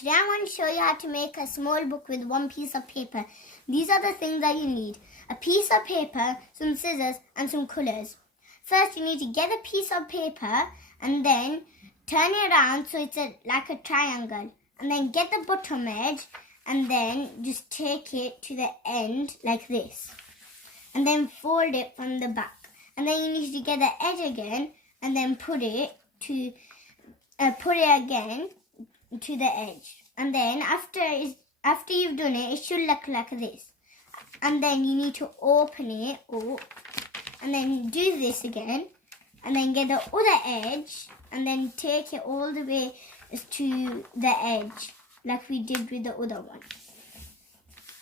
today I'm going to show you how to make a small book with one piece of paper. These are the things that you need. A piece of paper, some scissors and some colours. First you need to get a piece of paper and then turn it around so it's like a triangle. And then get the bottom edge and then just take it to the end like this. And then fold it from the back. And then you need to get the edge again and then put it again to the edge, and then after you've done it, it should look like this. And then you need to open it up and then do this again and then get the other edge and then take it all the way to the edge like we did with the other one.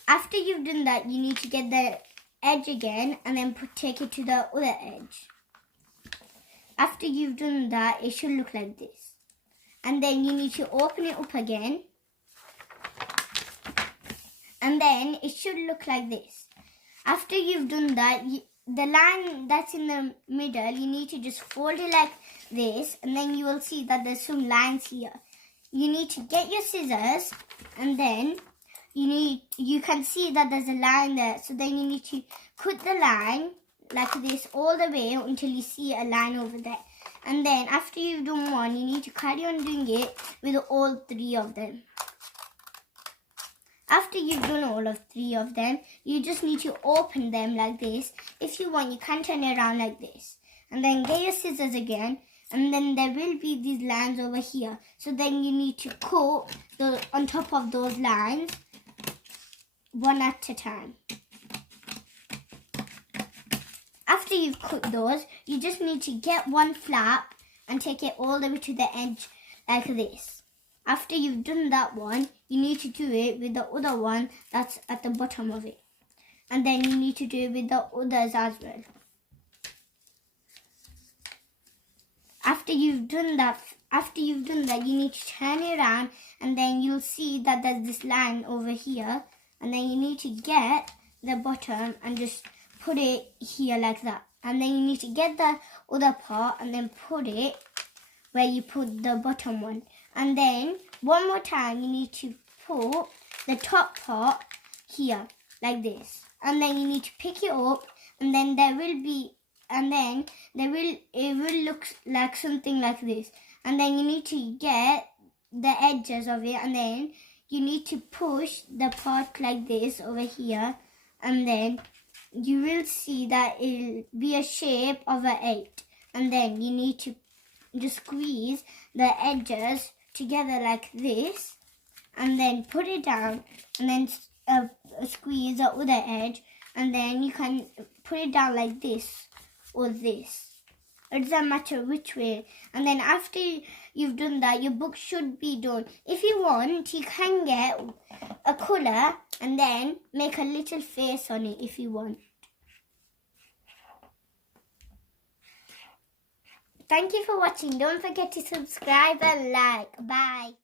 After you've done that, you need to get the edge again and then take it to the other edge. After you've done that, it should look like this. And then you need to open it up again. And then it should look like this. After you've done that, the line that's in the middle, you need to just fold it like this. And then you will see that there's some lines here. You need to get your scissors. And then you can see that there's a line there. So then you need to cut the line like this all the way until you see a line over there. And then after you've done one, you need to carry on doing it with all three of them. After you've done all of three of them, you just need to open them like this. If you want, you can turn it around like this. And then get your scissors again. And then there will be these lines over here. So then you need to cut on top of those lines one at a time. After you've cut those, you just need to get one flap and take it all the way to the edge like this. After you've done that one, you need to do it with the other one that's at the bottom of it. And then you need to do it with the others as well. After you've done that, you need to turn it around and then you'll see that there's this line over here. And then you need to get the bottom and just put it here like that. And then you need to get the other part and then put it where you put the bottom one. And then one more time you need to put the top part here like this. And then you need to pick it up and then it will look like something like this. And then you need to get the edges of it and then you need to push the part like this over here and then you will see that it'll be a shape of an 8. And then you need to just squeeze the edges together like this and then put it down and then squeeze the other edge and then you can put it down like this or this. It doesn't matter which way. And then after you've done that, your book should be done. If you want, you can get a colour and then make a little face on it if you want. Thank you for watching. Don't forget to subscribe and like. Bye.